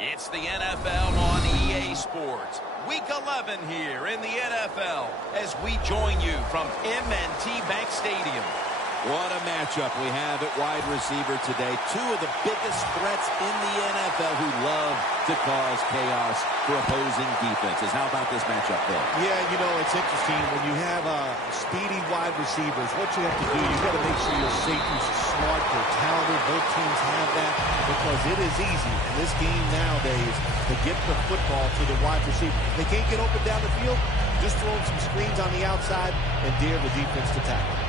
It's the NFL on EA Sports. Week 11 here in the NFL as we join you from M&T Bank Stadium. What a matchup we have at wide receiver today. Two of the biggest threats in the NFL who love to cause chaos for opposing defenses. How about this matchup, Bill? Yeah, you know, it's interesting. When you have speedy wide receivers, what you have to do, you've got to make sure your safeties are smart, they're talented. Both teams have that because it is easy in this game nowadays to get the football to the wide receiver. They can't get open down the field. Just throw them some screens on the outside and dare the defense to tackle.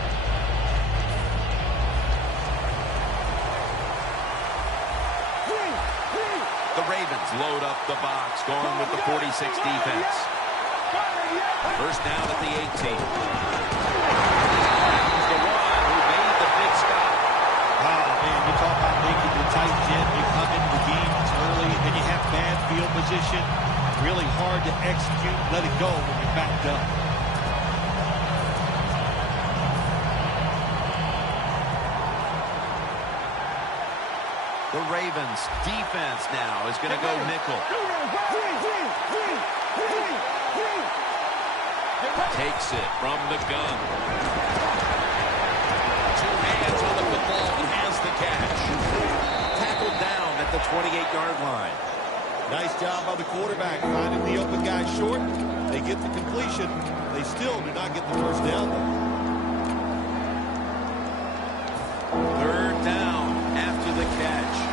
The Ravens load up the box, going with the 46 defense. First down at the 18. He's the one who made the big stop. Oh, man, you talk about making the tight end. You come into the game early, and you have bad field position. Really hard to execute, let it go when you're backed up. The Ravens defense now is going to go nickel. Takes it from the gun. Two hands on the football and has the catch. Tackled down at the 28-yard line. Nice job by the quarterback finding the open guy short. They get the completion. They still do not get the first down, though. Third down after the catch.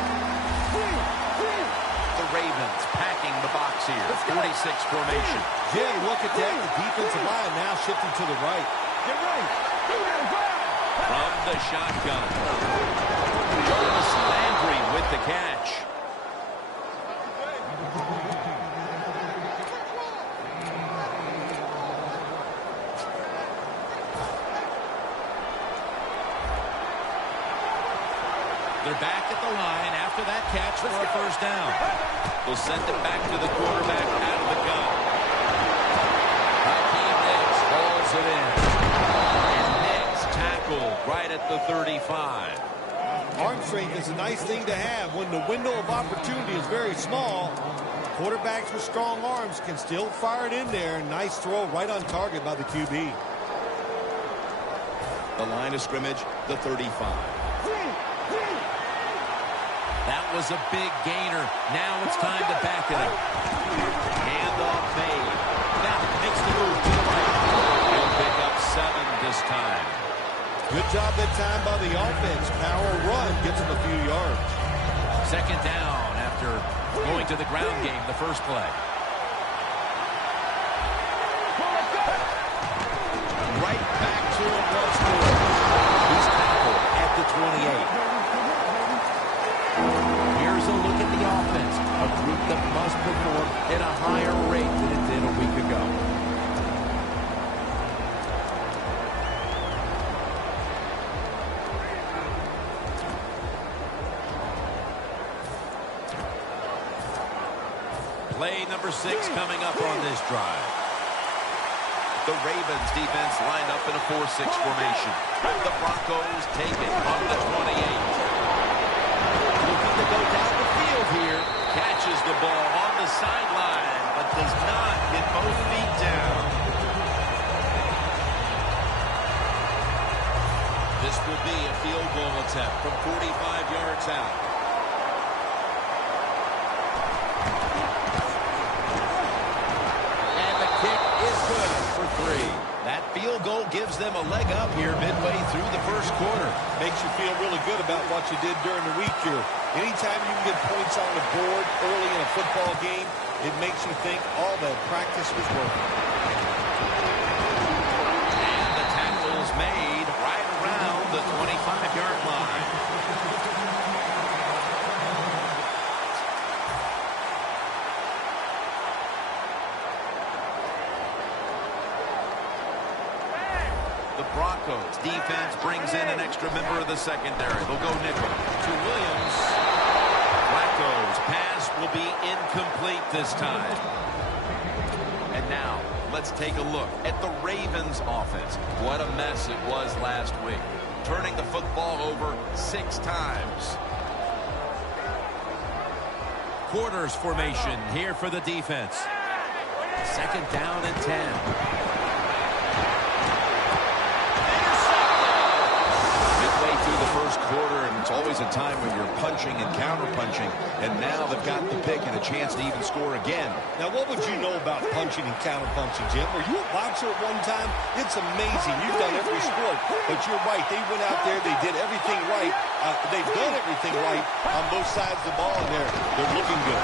The Ravens packing the box here. 46 formation. Jay, look at that. The defensive line now shifting to the right. From the shotgun. Jarvis Landry with the catch. They're back at the line after that catch for a first down. They'll send it back to the quarterback out of the gun. Hakeem Nicks hauls it in. And Nicks tackled right at the 35. Arm strength is a nice thing to have when the window of opportunity is very small. Quarterbacks with strong arms can still fire it in there. Nice throw right on target by the QB. The line of scrimmage, the 35. That was a big gainer. Now it's time to back it up. Handoff made. Now makes the move to the right. He'll pick up 7 this time. Good job that time by the offense. Power run gets him a few yards. Second down after going to the ground game the first play. Right back to him once more. He's tackled at the 28. Here's a look at the offense, a group that must perform at a higher rate than it did a week ago. Play number 6 coming up on this drive. The Ravens defense lined up in a 4-6 formation. The Broncos take it from the 28. Looking to go down the field here. Catches the ball on the sideline, but does not get both feet down. This will be a field goal attempt from 45 yards out. And the kick is good for 3. That field goal gives them a leg up here midway through the first quarter. Makes you feel really good about what you did during the week here. Anytime you can get points on the board early in a football game, it makes you think all that practice was worth it. And the tackle's made right around the 25-yard line. The Broncos defense brings in an extra member of the secondary. They'll go nickel to Williams. Flacco's pass will be incomplete this time. And now, let's take a look at the Ravens offense. What a mess it was last week. Turning the football over 6 times. quarters formation here for the defense. Second down and 10. First quarter, and it's always a time when you're punching and counter-punching, and now they've got the pick and a chance to even score again. Now, what would you know about punching and counter-punching, Jim? Were you a boxer at one time? It's amazing. You've done every sport, but you're right. They went out there, they did everything right. They've done everything right on both sides of the ball, and they're looking good.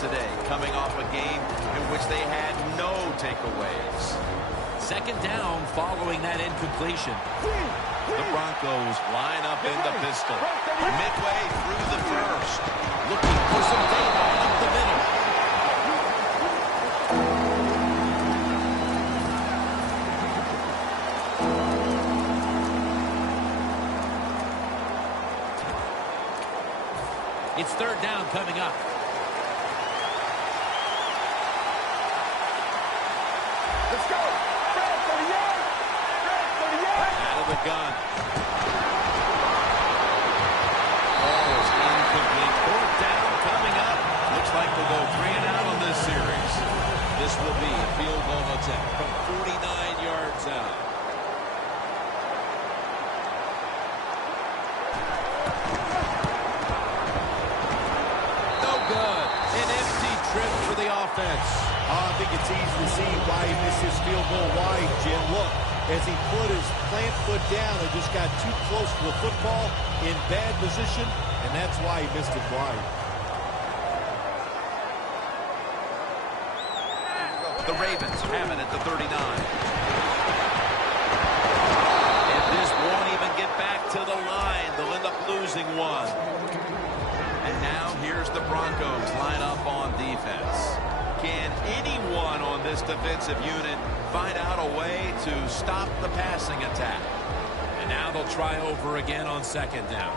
Today, coming off a game in which they had no takeaways. Second down following that incompletion. The Broncos line up in the pistol. Midway through the first. Looking for some data up the middle. It's third down coming up. Let's go. Fred, 30 yards. Fred, 30 yards. Out of the gun. Ball's incomplete. Fourth down coming up. Looks like we'll go 3 and out on this series. This will be a field goal attempt from 49 yards out. No good. An empty trip for the offense. I think it's easy to see why he missed his field goal wide, Jim. Look, as he put his plant foot down, it just got too close to the football in bad position, and that's why he missed it wide. The Ravens have it at the 39. And this won't even get back to the line. They'll end up losing one. And now here's the Broncos line up on defense. Can anyone on this defensive unit find out a way to stop the passing attack? And now they'll try over again on second down.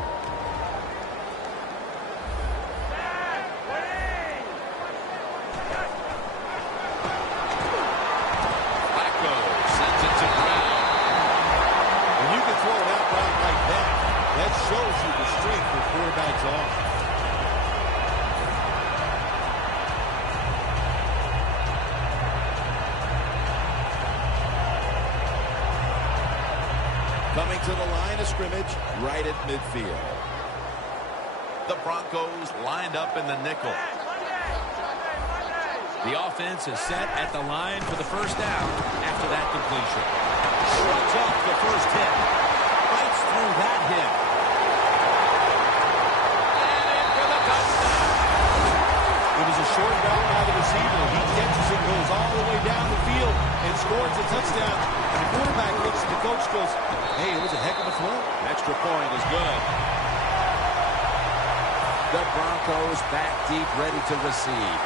Flacco sends it to Brown. When you can throw it out route like that, that shows you the strength your quarterback's on. Coming to the line of scrimmage right at midfield. The Broncos lined up in the nickel. The offense is set at the line for the first down after that completion. Shrugs off the first hit. Fights through that hit. And in for the touchdown. It was a short route by the receiver. He catches it, goes all the way down the field, and scores a touchdown. And the quarterback looks at the coach, goes, hey, it was a heck of a throw. Extra point is good. The Broncos back deep, ready to receive.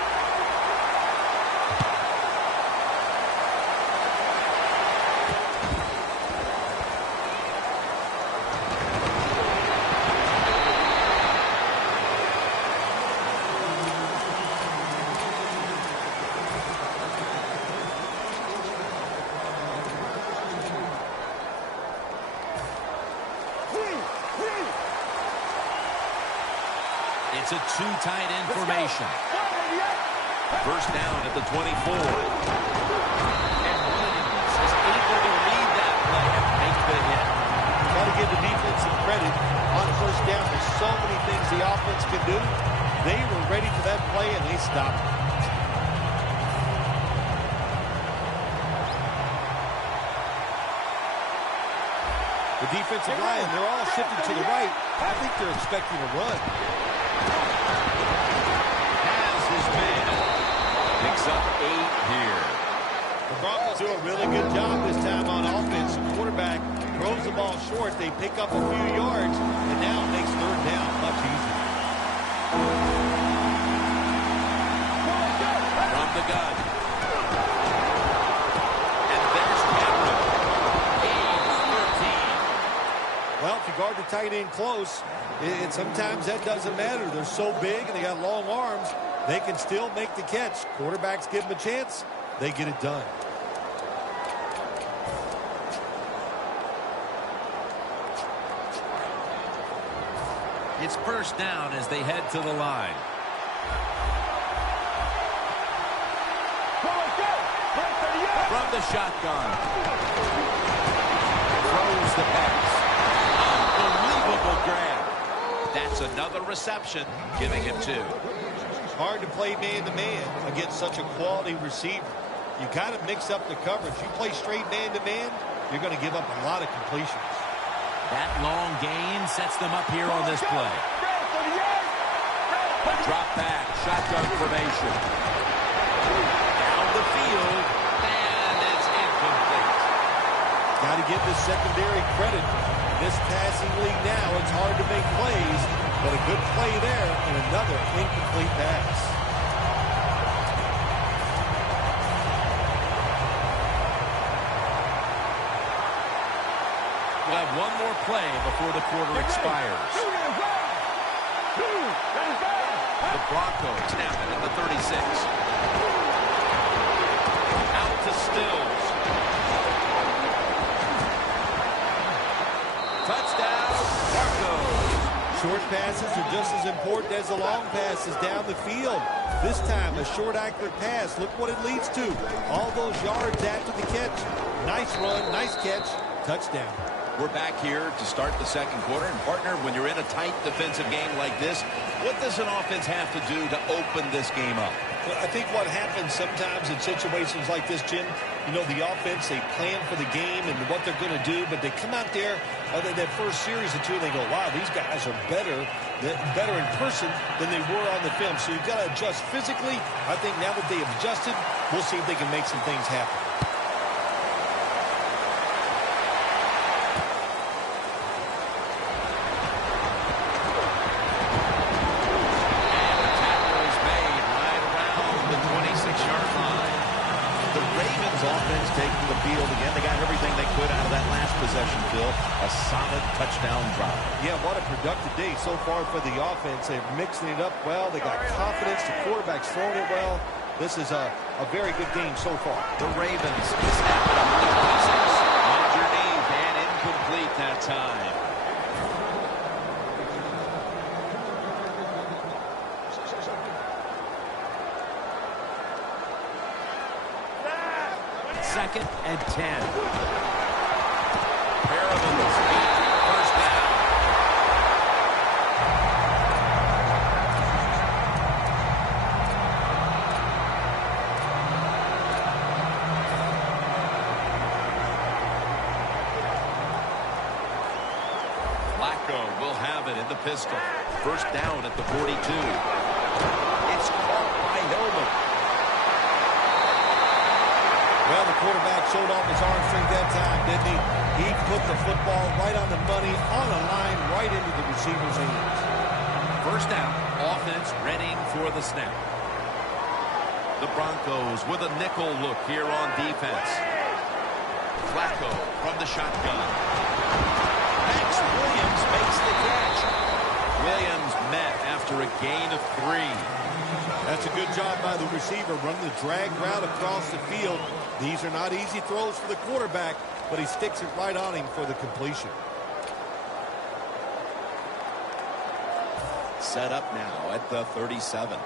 It's a two-tight end formation. First down at the 24. And Williams is able to read that play and make the hit. Got to give the defense some credit on first down. There's so many things the offense can do. They were ready for that play, and they stopped it. The defensive line, they're all shifted to the right. I think they're expecting a run. Has his man. Picks up 8 here. The Broncos do a really good job this time on offense. The quarterback throws the ball short. They pick up a few yards, and now it makes third down much easier. From the gun. And there's Cameron. Well, if you guard the tight end close, sometimes that doesn't matter. They're so big and they got long arms, they can still make the catch. Quarterbacks give them a chance. they get it done. It's first down as they head to the line. From the shotgun. Throws the pass. Unbelievable grab. That's another reception, giving him 2. Hard to play man-to-man against such a quality receiver. You got to mix up the coverage. You play straight man-to-man, you're going to give up a lot of completions. That long gain sets them up here on this play. Drop back, shotgun formation. Down the field, And it's incomplete. Got to give the secondary credit. In this passing league now, it's hard to make plays, but a good play there and another incomplete pass. We'll have one more play before the quarter expires. The Broncos snap it at the 36. Out to Stills. Touchdown, Broncos. Short passes are just as important as the long passes down the field. This time, a short, accurate pass. Look what it leads to. All those yards after the catch. Nice run, nice catch, touchdown. we're back here to start the second quarter. And, partner, when you're in a tight defensive game like this, what does an offense have to do to open this game up? Well, I think what happens sometimes in situations like this, Jim, you know, the offense, they plan for the game and what they're going to do, but they come out there that first series or two, and they go, wow, these guys are better in person than they were on the film. So you've got to adjust physically. I think now that they have adjusted, we'll see if they can make some things happen. Offense taking the field again. They got everything they could out of that last possession, Phil. A solid touchdown drive. Yeah, what a productive day so far for the offense. They're mixing it up well. They got confidence. The quarterback's throwing it well. This is a very good game so far. The Ravens snap it up to 26. Underneath and incomplete that time. Second and 10. Perriman's first down. Flacco will have it in the pistol. First down at the 42. It's caught by Hillman. Well, the quarterback showed off his arm strength that time, didn't he? He put the football right on the money, on a line, right into the receiver's hands. First down, offense readying for the snap. The Broncos with a nickel look here on defense. Flacco from the shotgun. Max Williams makes the catch. Williams met after a gain of 3. That's a good job by the receiver, running the drag route across the field. These are not easy throws for the quarterback, but he sticks it right on him for the completion. Set up now at the 37.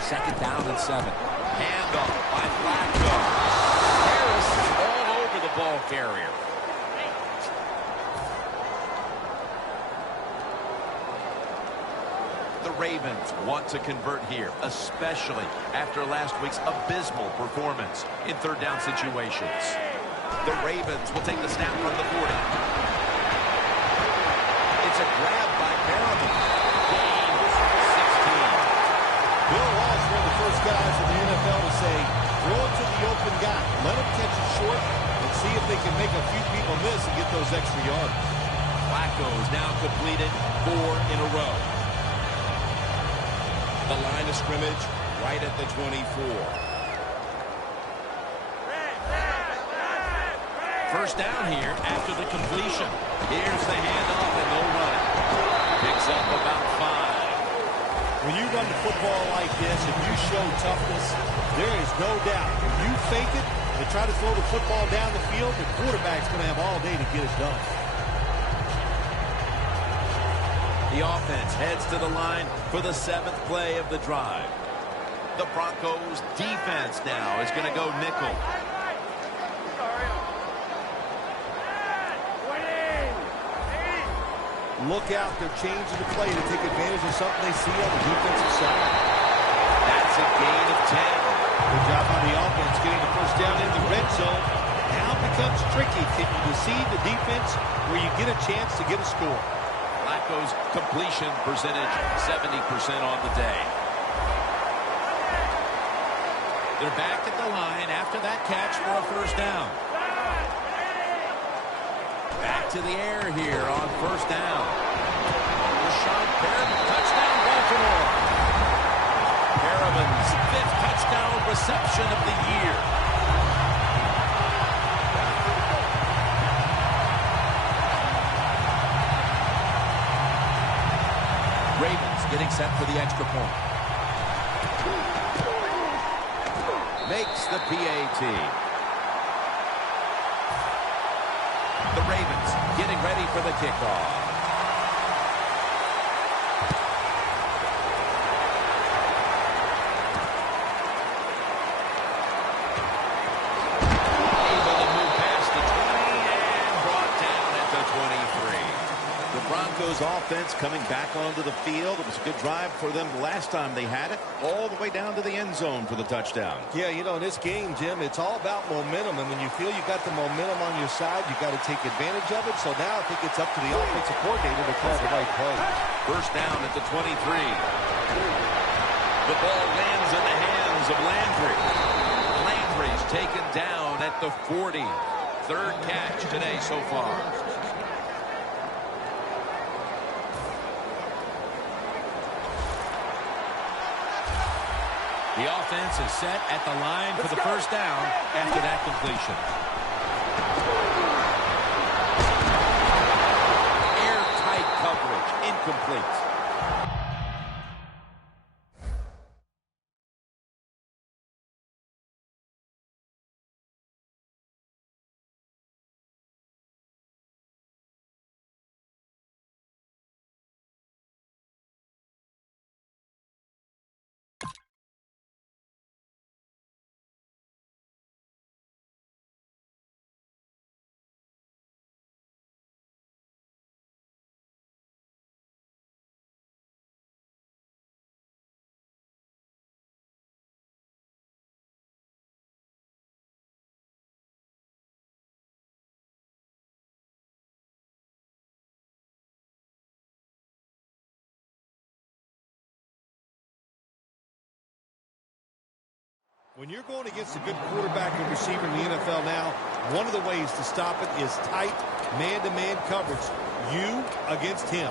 Second down and 7. Handoff by Flacco. Harris all over the ball carrier. The Ravens want to convert here, especially after last week's abysmal performance in third down situations. The Ravens will take the snap from the 40. It's a grab by Perriman. Gains 16. Bill Walsh, one of the first guys in the NFL to say, throw it to the open guy. Let him catch it short and see if they can make a few people miss and get those extra yards. Flacco's now completed 4 in a row. The line of scrimmage right at the 24. First down here after the completion. Here's the handoff and no run. Picks up about 5. When you run the football like this and you show toughness, there is no doubt. When you fake it and try to throw the football down the field, the quarterback's going to have all day to get it done. The offense heads to the line for the 7th play of the drive. The Broncos defense now is going to go nickel. Look out, they're changing the play to take advantage of something they see on the defensive side. That's a gain of 10. Good job on the offense getting the first down in the red zone. Now it becomes tricky. Can you deceive the defense where you get a chance to get a score? Flacco's completion percentage 70% on the day. They're back at the line after that catch for a first down. Back to the air here on first down. Rashad Perriman, touchdown Baltimore. Perriman's 5th touchdown reception of the year. Ravens getting set for the extra point. Makes the PAT. The Ravens getting ready for the kickoff. Able to move past the 20 and brought down at the 23. The Broncos offense coming back onto the field. It was a good drive for them last time they had it, all the way down to the end zone for the touchdown. Yeah, you know, in this game, Jim, it's all about momentum. And when you feel you got the momentum on your side, you got to take advantage of it. So now I think it's up to the offensive coordinator to call the right play. First down at the 23. The ball lands in the hands of Landry. Landry's taken down at the 40. 3rd catch today so far. The offense is set at the line for the first down after that completion. Airtight coverage, incomplete. When you're going against a good quarterback and receiver in the NFL now, one of the ways to stop it is tight man-to-man coverage. You against him.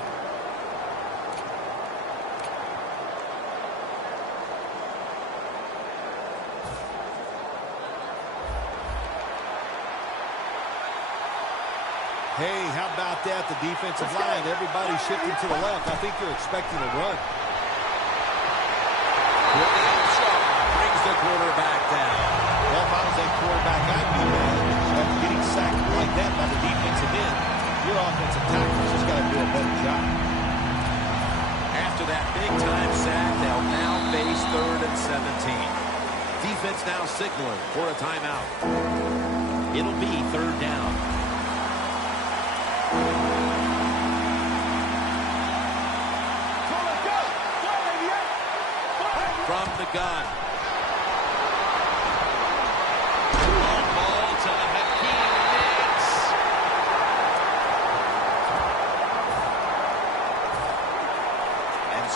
Hey, how about that? The defensive line, everybody shifting to the left. I think they're expecting a run. The quarterback down. Well, if I was that quarterback, I'd be mad after getting sacked like that by the defensive end. Your offensive tackle's just got to do a better job. After that big-time sack, they'll now face 3rd and 17. Defense now signaling for a timeout. It'll be 3rd down. From the gun.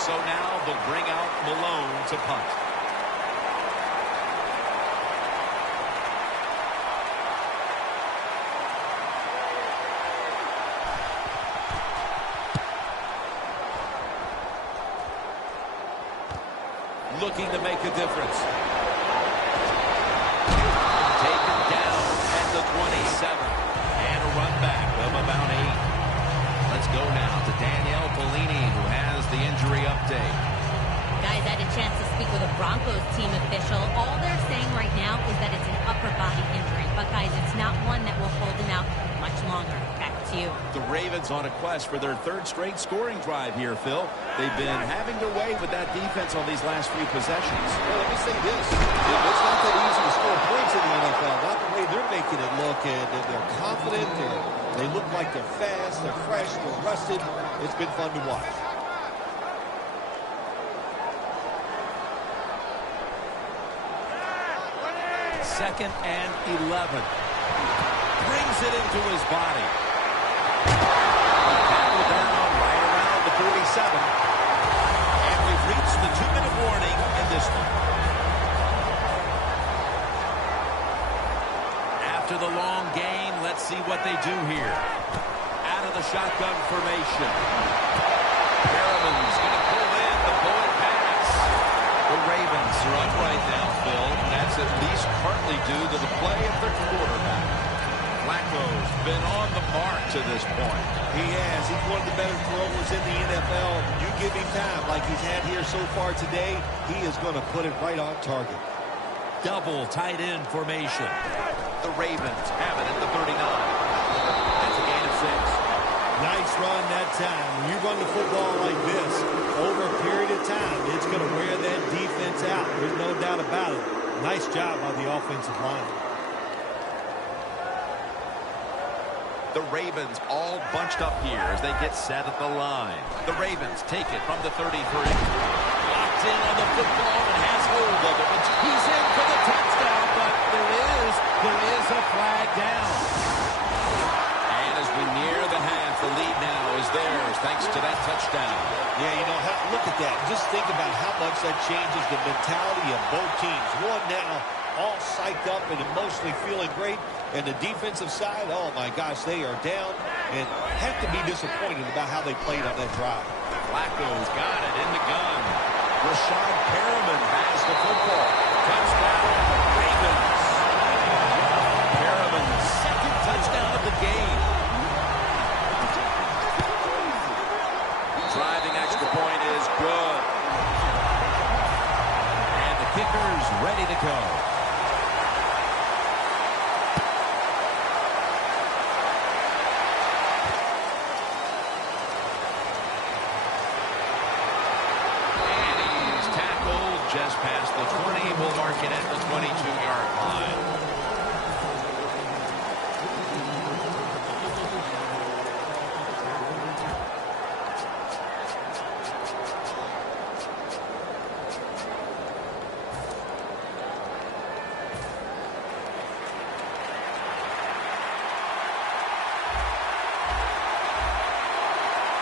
So now they'll bring out Malone to punt. Looking to make a difference. Taken down at the 27. And a run back of about 8. Let's go now to Danielle Bellini, who has the injury update. The Ravens on a quest for their third straight scoring drive here, Phil. They've been having their way with that defense on these last few possessions. Well, let me say this. It's not that easy to score points in the NFL. Not the way they're making it look. And they're confident. They look like they're fast. They're fresh. They're rested. It's been fun to watch. Second and 11. Brings it into his body. Tackle down right around the 37. And we've reached the 2-minute warning in this one. After the long gain, let's see what they do here. Out of the shotgun formation. Perriman's going to pull in the bullet pass. The Ravens are up right now, Phil. That's at least partly due to the play of their quarterback. Flacco's been on the mark to this point. He has. He's one of the better throwers in the NFL. You give him time like he's had here so far today, he is going to put it right on target. Double tight end formation. The Ravens have it at the 39. That's a gain of 6. Nice run that time. When you run the football like this, over a period of time, it's going to wear that defense out. There's no doubt about it. Nice job by the offensive line. The Ravens all bunched up here as they get set at the line. The Ravens take it from the 33. Locked in on the football and has hold of it. He's in for the touchdown, but there is a flag down. And as we near the half, the lead now is theirs thanks to that touchdown. Yeah, you know, look at that. Just think about how much that changes the mentality of both teams. One now all psyched up and emotionally feeling great. And the defensive side, oh my gosh, they are down and have to be disappointed about how they played on that drive. Flacco's got it in the gun. Rashad Perriman has the football. Touchdown, Ravens. Perriman's second touchdown of the game. Driving extra point is good. And the kicker's ready to go. Just past the 20, we'll mark it at the 22-yard line.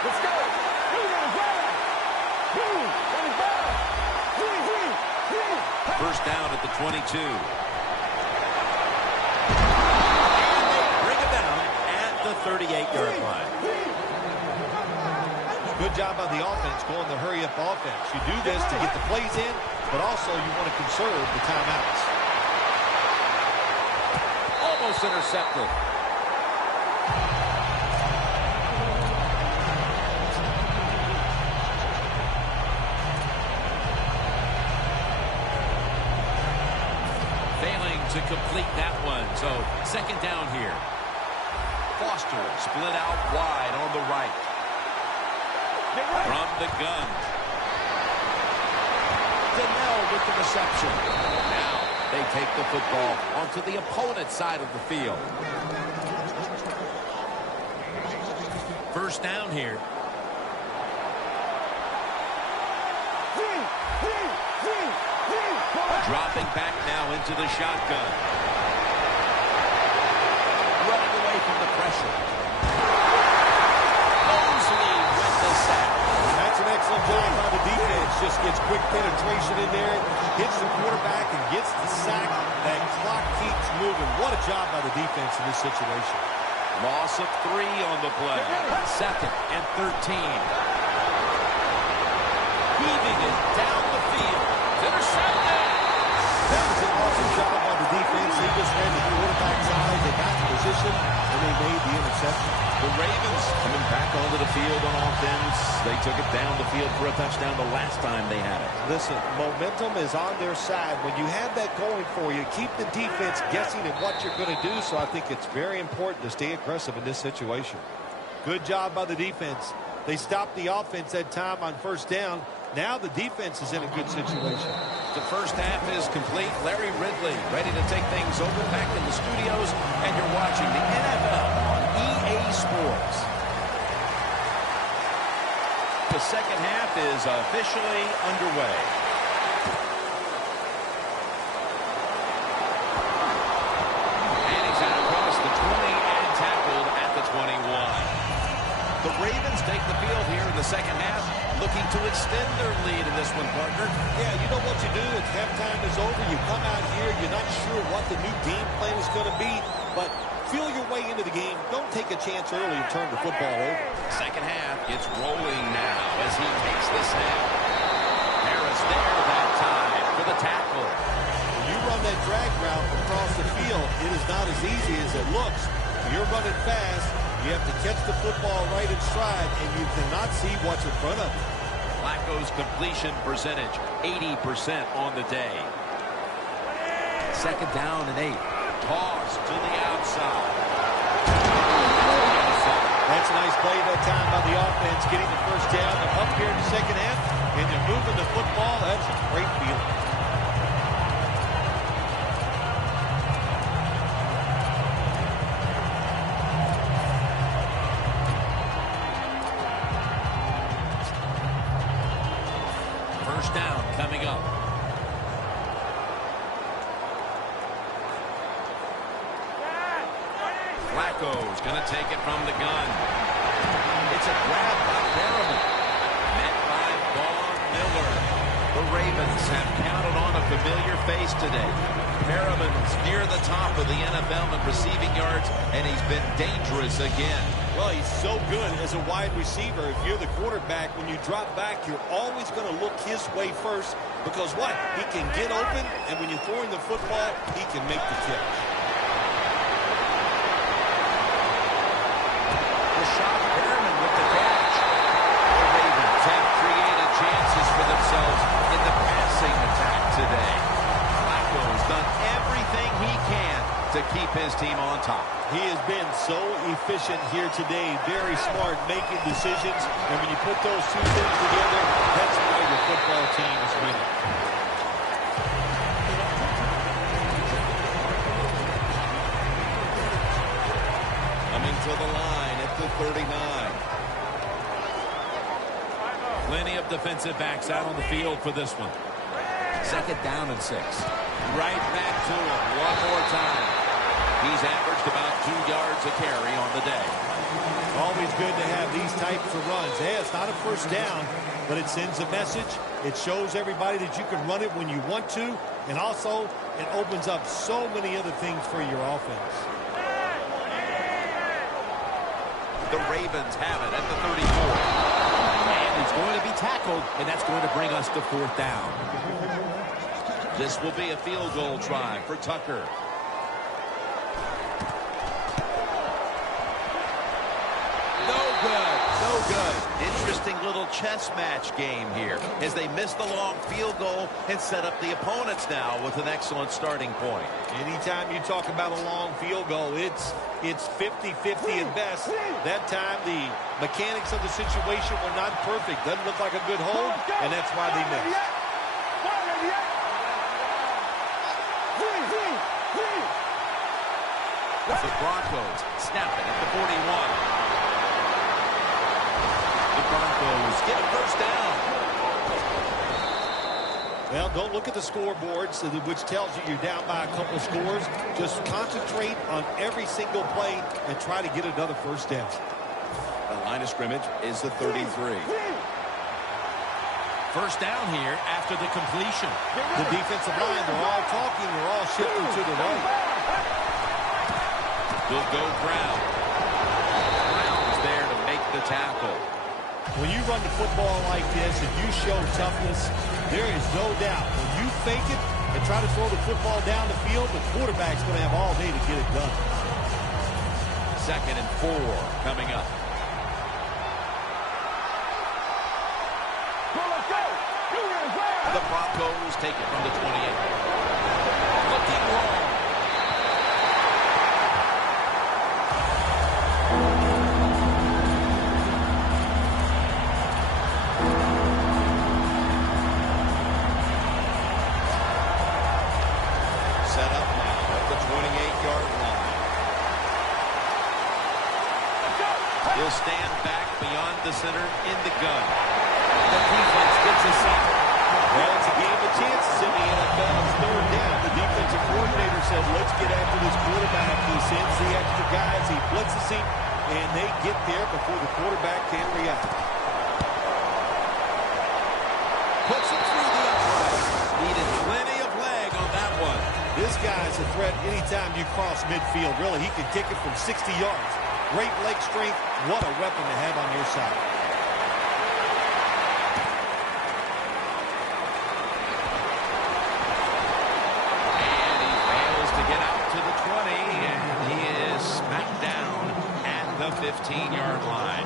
Let's go. First down at the 22. And they bring it down at the 38-yard line. Good job by the offense going the hurry-up offense. You do this to get the plays in, but also you want to conserve the timeouts. Almost intercepted. To complete that one. So second down here. Foster split out wide on the right. From the gun. Donnell with the reception. Now they take the football onto the opponent's side of the field. First down here. Dropping back now into the shotgun. Running away from the pressure. Mosley with the sack. That's an excellent job by the defense. Just gets quick penetration in there, hits the quarterback and gets the sack. That clock keeps moving. What a job by the defense in this situation. Loss of 3 on the play. Second and 13. Heaving it down the field. Intercepted. That was an awesome job by the defense. They just ran the quarterback's eyes. They got the position, and they made the interception. The Ravens coming back onto the field on offense. They took it down the field for a touchdown the last time they had it. Listen, momentum is on their side. When you have that going for you, keep the defense guessing at what you're going to do. So I think it's very important to stay aggressive in this situation. Good job by the defense. They stopped the offense that time on first down. Now the defense is in a good situation. The first half is complete. Larry Ridley ready to take things over back in the studios, and you're watching the NFL on EA Sports. The second half is officially underway. And he's out across the 20 and tackled at the 21. The Ravens take the field here in the second half, looking to extend their lead in this one, partner. Yeah, you know what you do. If halftime is over, you come out here, you're not sure what the new game plan is going to be, but feel your way into the game. Don't take a chance early and turn the football over. Second half gets rolling now as he takes the snap. Harris there that time for the tackle. When you run that drag route across the field, it is not as easy as it looks. You're running fast. You have to catch the football right in stride, and you cannot see what's in front of you. Flacco's completion percentage, 80% on the day. Second down and 8. Toss to the outside. That's a nice play that time by the offense, getting the first down. They're up here in the second half, and they're moving the football. That's a great feeling. First down coming up. Flacco's going to take it from the gun. It's a grab by Perriman. Met by Von Miller. The Ravens have counted on a familiar face today. Perriman's near the top of the NFL in receiving yards, and he's been dangerous again. Well, he's so good as a wide receiver. If you're the quarterback, when you drop back, you're always going to look his way first because what? He can get open, and when you're throwing the football, he can make the catch. Rashad Perriman with the catch. The Ravens have created chances for themselves in the passing attack today. Flacco's done everything he can to keep his team on top. He has been so efficient here today, very smart, making decisions. And when you put those two things together, that's why your football team is winning. Coming to the line at the 39. Plenty of defensive backs out on the field for this one. Second down and 6. Right back to him one more time. He's averaged about 2 yards a carry on the day. Always good to have these types of runs. Hey, it's not a first down, but it sends a message. It shows everybody that you can run it when you want to, and also it opens up so many other things for your offense. The Ravens have it at the 34. And he's going to be tackled, and that's going to bring us to 4th down. This will be a field goal try for Tucker. No good. Interesting little chess match game here as they miss the long field goal and set up the opponents now with an excellent starting point. Anytime you talk about a long field goal, it's 50-50 at best. That time, the mechanics of the situation were not perfect. Doesn't look like a good hold, and that's why they missed. The Broncos snap it at the 41. Broncos get a first down. Well, don't look at the scoreboards, which tells you you're down by a couple scores. Just concentrate on every single play and try to get another first down. The line of scrimmage is the 33. First down here after the completion. The defensive line, they're all talking, they're all shifting to the right. Will go Brown. Brown's there to make the tackle. When you run the football like this and you show toughness, there is no doubt. When you fake it and try to throw the football down the field, the quarterback's going to have all day to get it done. 2nd and 4 coming up. The Broncos take it from the 28. Looking long. He'll stand back beyond the center in the gun. The defense gets a sack. Well, it's a game of chances in the NFL. It's third down. The defensive coordinator said, let's get after this quarterback. He sends the extra guys. He blitzes him, and they get there before the quarterback can react. Puts it through the upright. Needed plenty of leg on that one. This guy's a threat anytime you cross midfield. Really, he can kick it from 60 yards. Great leg strength. What a weapon to have on your side. And he fails to get out to the 20, and he is smacked down at the 15-yard line.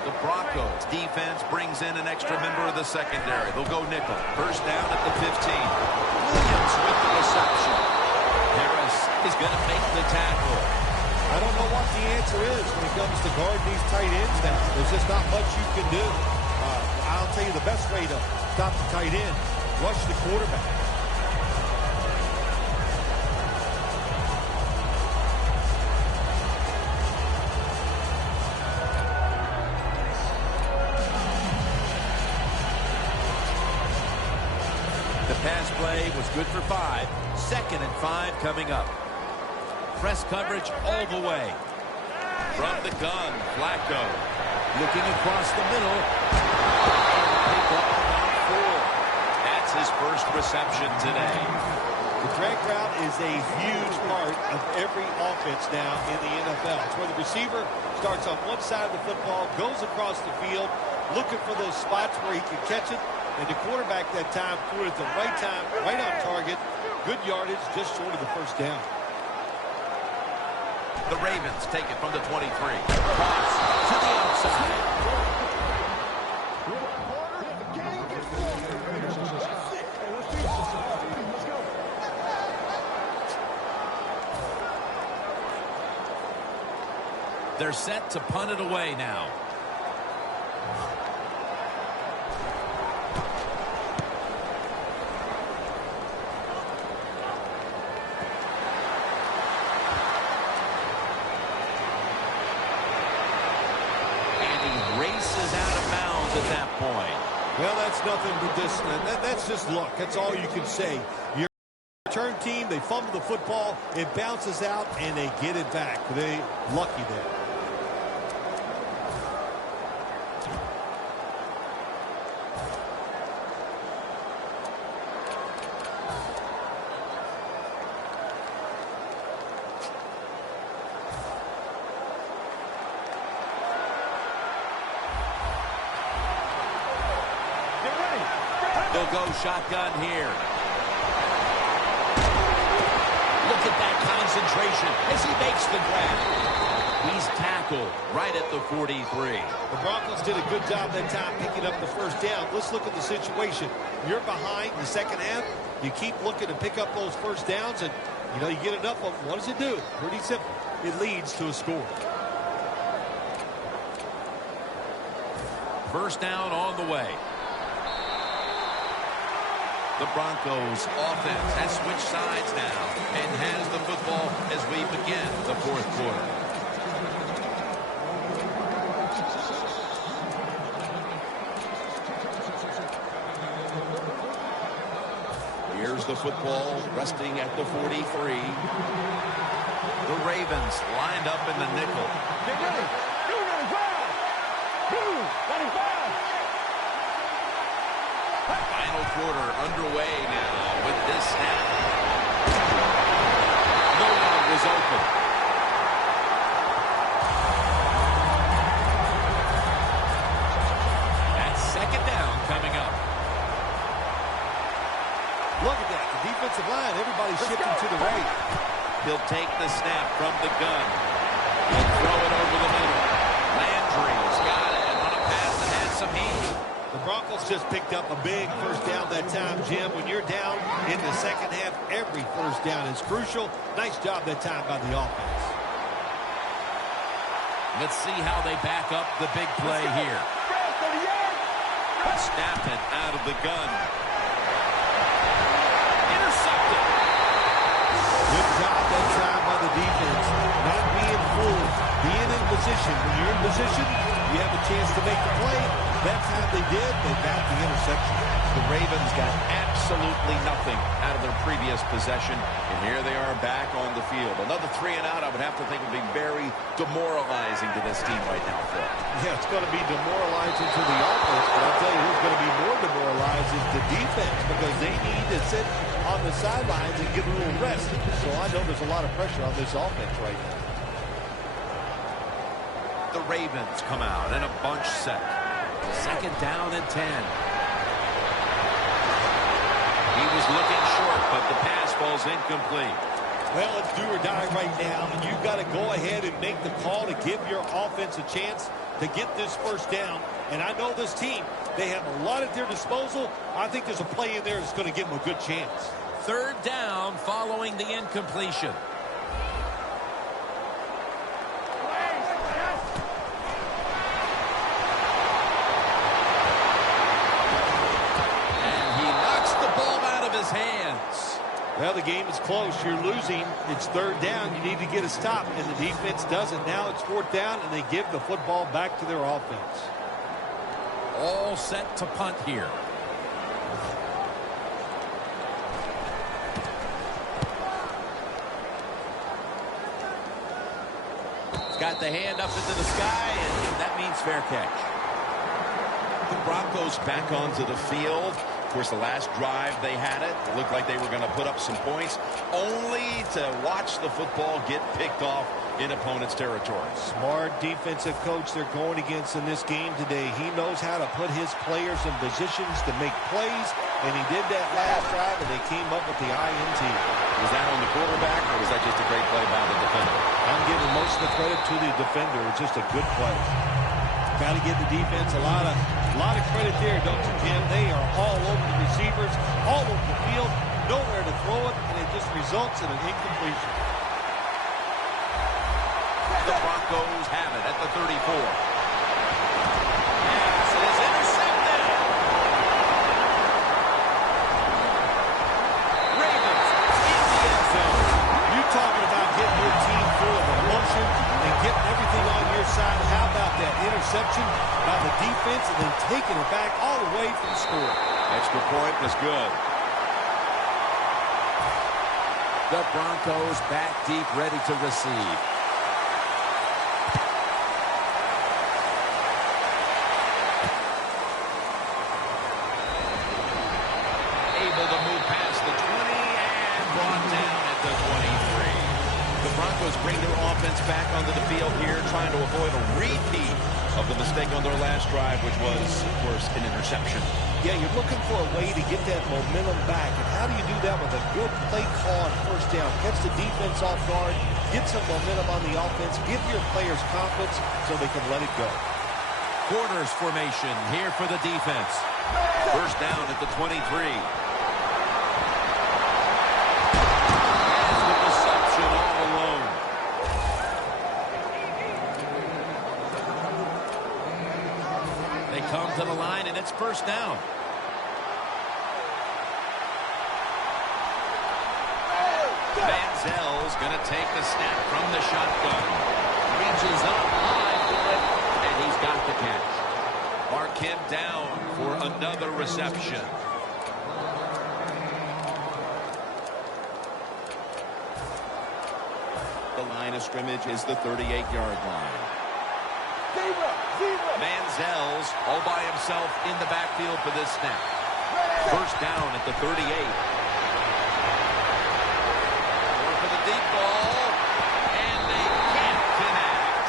The Broncos defense brings in an extra member of the secondary. They'll go nickel. First down at the 15. Williams with the reception. Harris is going to make the tackle. I don't know what the answer is when it comes to guarding these tight ends now. There's just not much you can do. I'll tell you the best way to stop the tight end, rush the quarterback. The pass play was good for 5. 2nd and 5 coming up. Press coverage all the way. From the gun, Flacco. Looking across the middle. Pick up about 4. That's his first reception today. The drag route is a huge part of every offense now in the NFL. It's where the receiver starts on one side of the football, goes across the field, looking for those spots where he can catch it. And the quarterback that time threw it at the right time, right on target. Good yardage, just short of the first down. The Ravens take it from the 23. Cross to the outside. They're set to punt it away now. Races out of bounds at that point. Well, that's nothing but this. That's just luck. That's all you can say. Your return team, they fumble the football, it bounces out, and they get it back. They lucky there. They'll go shotgun here. Look at that concentration as he makes the grab. He's tackled right at the 43. The Broncos did a good job that time picking up the first down. Let's look at the situation. You're behind the second half. You keep looking to pick up those first downs, and you get enough of them. What does it do? Pretty simple. It leads to a score. First down on the way. The Broncos offense has switched sides now and has the football as we begin the fourth quarter. Here's the football resting at the 43. The Ravens lined up in the nickel. Get ready. Dude on the ground. Dude, 25. Final quarter underway now with this snap. No one was open. That's second down coming up. Look at that. The defensive line, everybody's shifting to the right. He'll take the snap from the gun. He'll throw it over the middle. Landry's got it on a pass that had some heat. The Broncos just picked up a big first down that time, Jim. When you're down in the second half, every first down is crucial. Nice job that time by the offense. Let's see how they back up the big play here. Snapped it out of the gun. position. When you're in position, you have a chance to make the play. That time they did, they got the interception. The Ravens got absolutely nothing out of their previous possession, and here they are back on the field. Another 3 and out, I would have to think, would be very demoralizing to this team right now, Phil. Yeah, it's going to be demoralizing to the offense, but I'll tell you who's going to be more demoralized is the defense, because they need to sit on the sidelines and get a little rest. So I know there's a lot of pressure on this offense right now. The Ravens come out in a bunch set. 2nd down and 10. He was looking short, but the pass falls incomplete. Well, it's do or die right now, and you've got to go ahead and make the call to give your offense a chance to get this 1st down. And I know this team, they have a lot at their disposal. I think there's a play in there that's going to give them a good chance. 3rd down following the incompletion. Well, the game is close. You're losing. It's 3rd down. You need to get a stop, and the defense doesn't. Now it's 4th down, and they give the football back to their offense. All set to punt here. He's got the hand up into the sky, and that means fair catch. The Broncos back onto the field. Of course, the last drive they had it looked like they were going to put up some points, only to watch the football get picked off in opponent's territory. Smart defensive coach they're going against in this game today. He knows how to put his players in positions to make plays, and he did that last drive, and they came up with the INT. Was that on the quarterback, or was that just a great play by the defender? I'm giving most of the credit to the defender. It's just a good play. Got to give the defense a lot of credit there, don't you, Jim? They are all over the receivers, all over the field, nowhere to throw it, and it just results in an incompletion. The Broncos have it at the 34. Pass is intercepted. Ravens in the end zone. You talking about getting your team full of emotion and getting everything on your side. How about that interception by the defense and then taking it back all the way from score? Extra point was good. The Broncos back deep, ready to receive. Able to move past the 20 and brought down at the 23. The Broncos bring their offense back onto the field here, trying to avoid a repeat of the mistake on their last drive, which was, of course, an interception. Yeah, you're looking for a way to get that momentum back. And how do you do that with a good play call on 1st down? Catch the defense off guard, get some momentum on the offense, give your players confidence so they can let it go. Quarters formation here for the defense. 1st down at the 23. Has the reception all alone. They come to the line, and it's 1st down. Manziel's going to take the snap from the shotgun. Reaches up high for it, and he's got the catch. Mark him down for another reception. The line of scrimmage is the 38-yard line. Manziel's all by himself in the backfield for this snap. 1st down at the 38. For the deep ball, and they can't connect.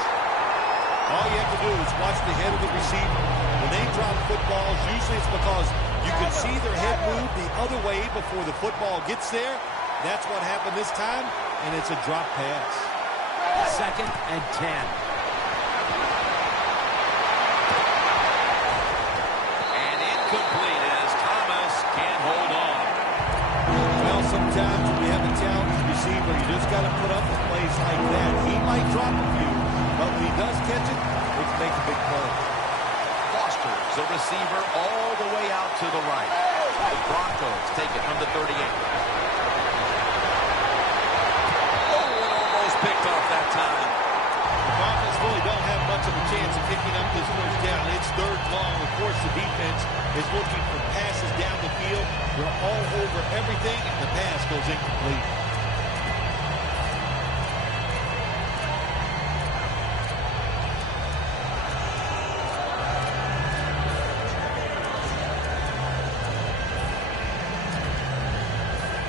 All you have to do is watch the head of the receiver. When they drop footballs, usually it's because you can see their head move the other way before the football gets there. That's what happened this time, and it's a drop pass. 2nd and 10. Complete as Thomas can't hold on. Well, sometimes when you have a talented receiver, you just got to put up with plays like that. He might drop a few, but when he does catch it, it can make a big play. Foster's a receiver all the way out to the right. The Broncos take it from the 38. Oh, it almost picked off that time. The Broncos really don't have much of a chance of picking up this first down. It's third long. Of course, the defense is looking for passes down the field. They're all over everything, and the pass goes incomplete.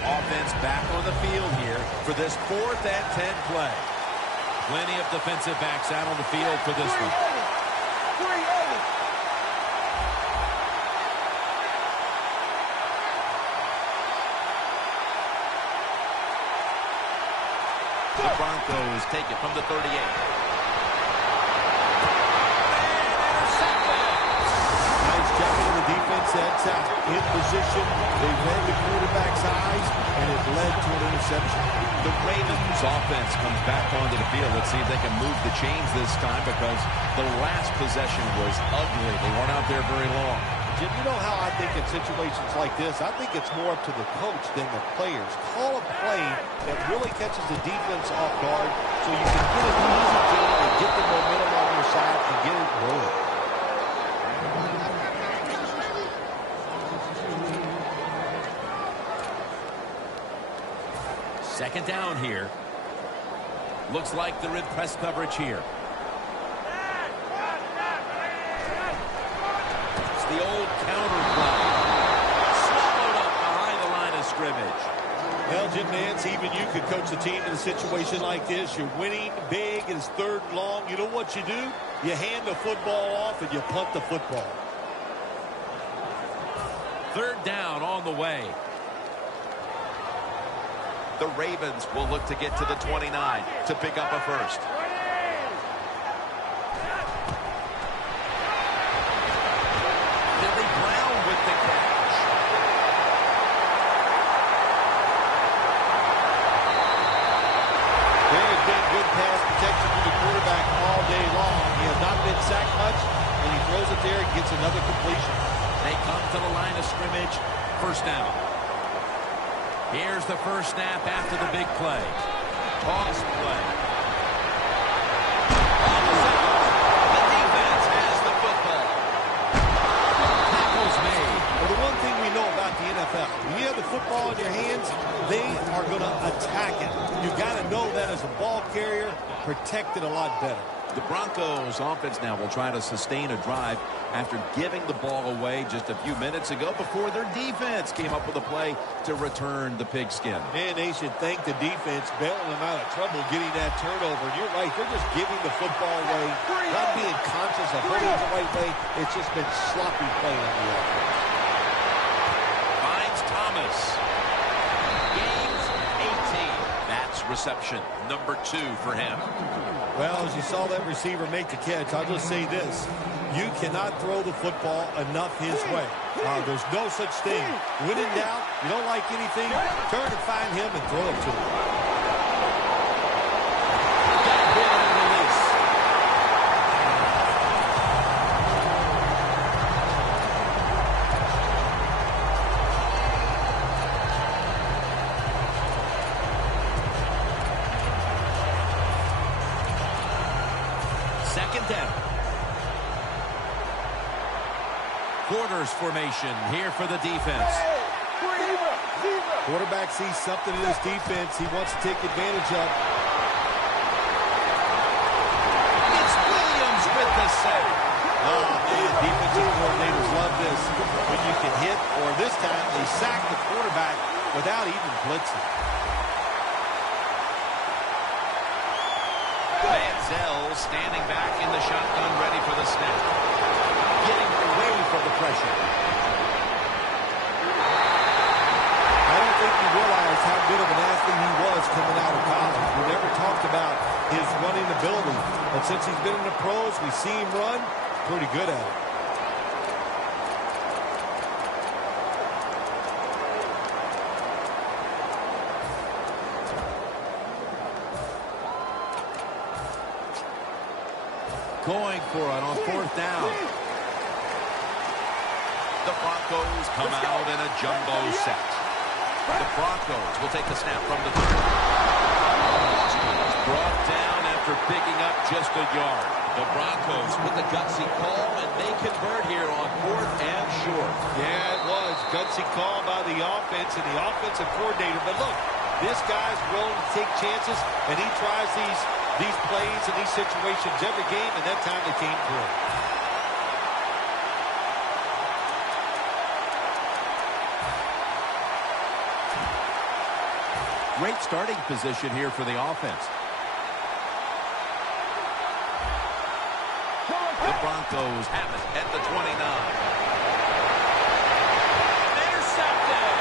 Offense back on the field here for this 4th and 10 play. Plenty of defensive backs out on the field for this one. The Broncos take it from the 38. Nice job of the defense. That's out. In position. They read the quarterback's eyes, and it led to an interception. The Ravens offense comes back onto the field. Let's see if they can move the chains this time because the last possession was ugly. They weren't out there very long. Jim, you know how I think in situations like this, I think it's more up to the coach than the players. Call a play that really catches the defense off guard so you can get an easy game and get the momentum on your side and get it rolling. Second down here. Looks like they're in press coverage here. It's the old counter play. Swallowed up behind the line of scrimmage. Well, Jim Nance, even you could coach a team in a situation like this. You're winning big. It's third long. You know what you do? You hand the football off and you punt the football. Third down on the way. The Ravens will look to get to the 29 to pick up a first. Billy Brown with the catch. There has been good pass protection for the quarterback all day long. He has not been sacked much, and he throws it there and gets another completion. They come to the line of scrimmage. First down. Here's the first snap after the big play. Toss play. The defense has the football. Tackles made. Well, the one thing we know about the NFL, when you have the football in your hands, they are going to attack it. You got to know that as a ball carrier, protect it a lot better. The Broncos offense now will try to sustain a drive after giving the ball away just a few minutes ago before their defense came up with a play to return the pigskin. Man, they should thank the defense bailing them out of trouble getting that turnover. And you're right, they're just giving the football away, not being conscious of putting it the right way. It's just been sloppy play on the offense. Finds Thomas. Gains 18. That's reception number 2 for him. Well, as you saw that receiver make the catch, I'll just say this. You cannot throw the football enough his way. There's no such thing. When in doubt, you don't like anything, turn and find him and throw it to him. Got hit on the release. Second down. Quarters formation here for the defense. Quarterback sees something in his defense he wants to take advantage of. It's Williams with the sack. Oh, man, defensive coordinators love this. When you can hit, or this time they sack the quarterback without even blitzing. Manziel standing back in the shotgun, ready for the snap. Getting away from the pressure. I don't think you realize how good of an athlete he was coming out of college. We never talked about his running ability. But since he's been in the pros, we see him run pretty good at it. Going for it on fourth down. The Broncos come out in a jumbo set. The Broncos will take the snap from the 30. Brought down after picking up just a yard. The Broncos with the gutsy call, and they convert here on 4th and short. Yeah, it was. Gutsy call by the offense and the offensive coordinator. But look, this guy's willing to take chances, and he tries these plays and these situations every game, and that time they came through. Great starting position here for the offense. The Broncos have it at the 29. Intercepted!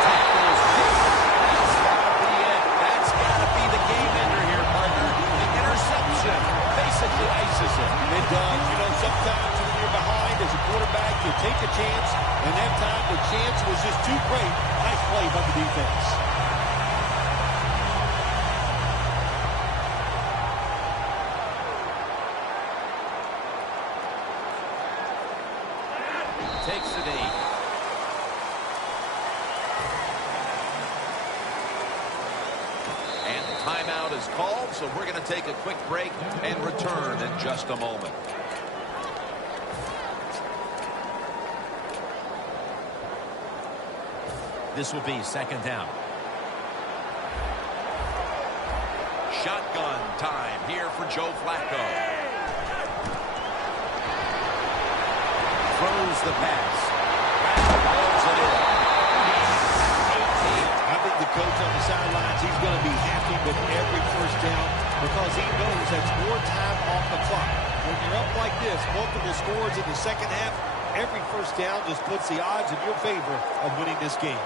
Tackles. That's got to be it. That's got to be the game ender here, partner. The interception basically ices it. It does. You know, sometimes when you're behind as a quarterback, you take a chance, and that time the chance was just too great. Nice play by the defense. Takes the knee. And the timeout is called, so we're going to take a quick break and return in just a moment. This will be 2nd down. Shotgun time here for Joe Flacco. Throws the pass. Rolls it in. I think the coach on the sidelines, he's going to be happy with every first down because he knows that's more time off the clock. When you're up like this, multiple scores in the second half, every first down just puts the odds in your favor of winning this game.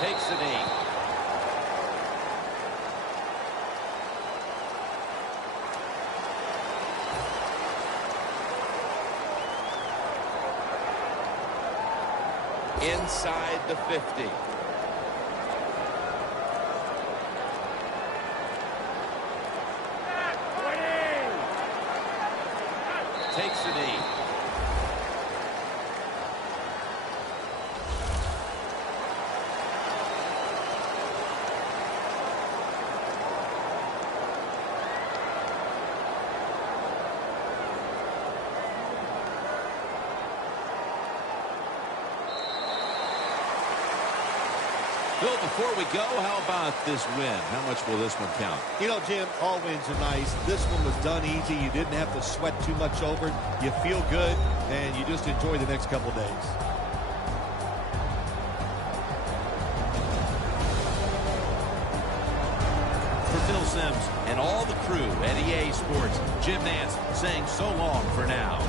Takes the knee. Inside the 50. Takes the knee. Bill, before we go, how about this win? How much will this one count? You know, Jim, all wins are nice. This one was done easy. You didn't have to sweat too much over it. You feel good, and you just enjoy the next couple days. For Phil Simms and all the crew at EA Sports, Jim Nantz saying so long for now.